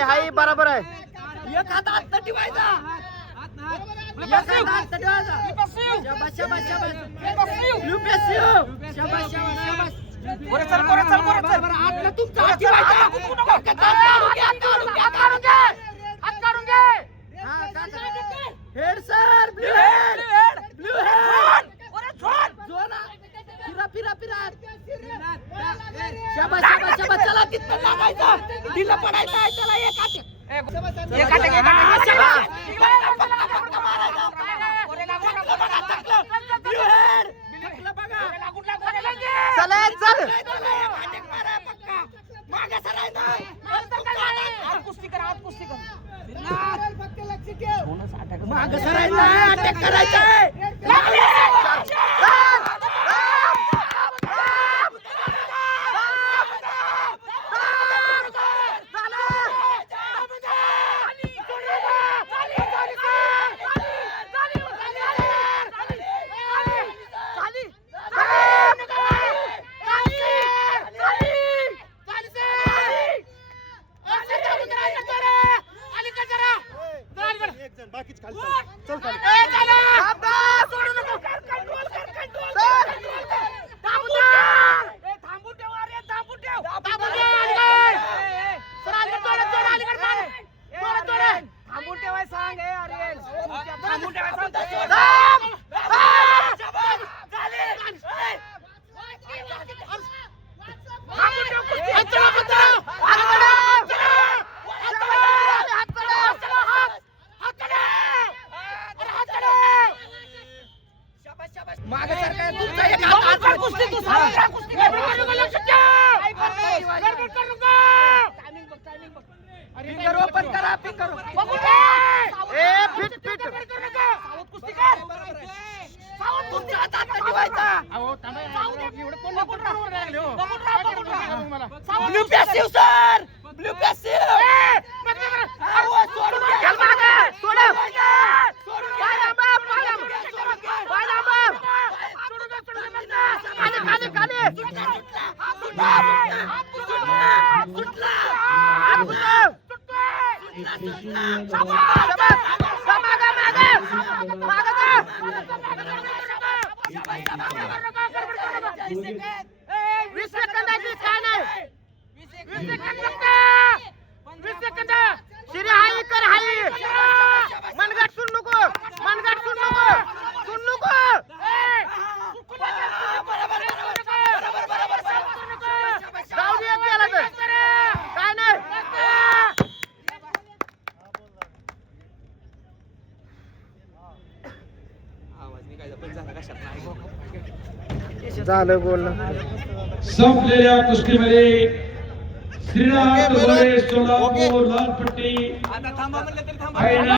हाय बरोबर आहे. एक हात आत ठेवायचा. Head sir blue head blue head फिरा शाबाश शाबाश शाबाश चला तिथं लागायचं ढिला पडायचं आहे चला एक चला चल माग सरायचं अटॅक करायचं blue passive sir blue passive मनगट सुन नको काय नाही झालं बोलणं. संपलेल्या कुस्तीमध्ये श्रीनाथ गोरे सोलापूर लाल पट्टी